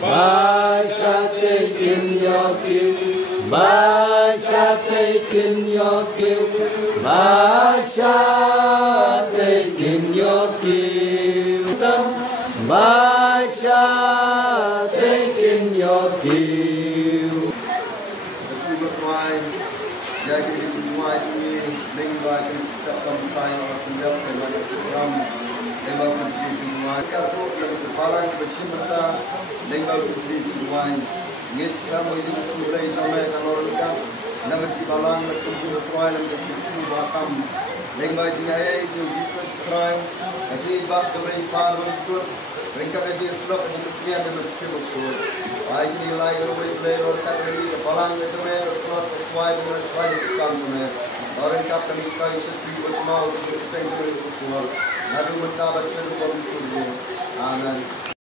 Basha taking your cue, Basha taking your cue, Basha taking your cue, Basha taking your cue. Jadi semua ini lingkungan kita kampai orang Punjab dengan program lingkungan kunci semua. Kalau yang kepala bersihmata lingkungan kunci semua. Ini sekarang ini mulai sampai kalau kita nak dibalang kunci berkuai dan bersih bakam lingkungan jaya itu Jesus Christ. Jadi bab kembali paru itu. Mereka kerja selok di dunia dan bersih betul. Baik nilai orang orang tadi balang itu mereka sesuai dengan sesuai dengan mereka. Orang kata mereka istri bermau untuk tinggal di luar. Lalu mereka baca doa itu. Amin.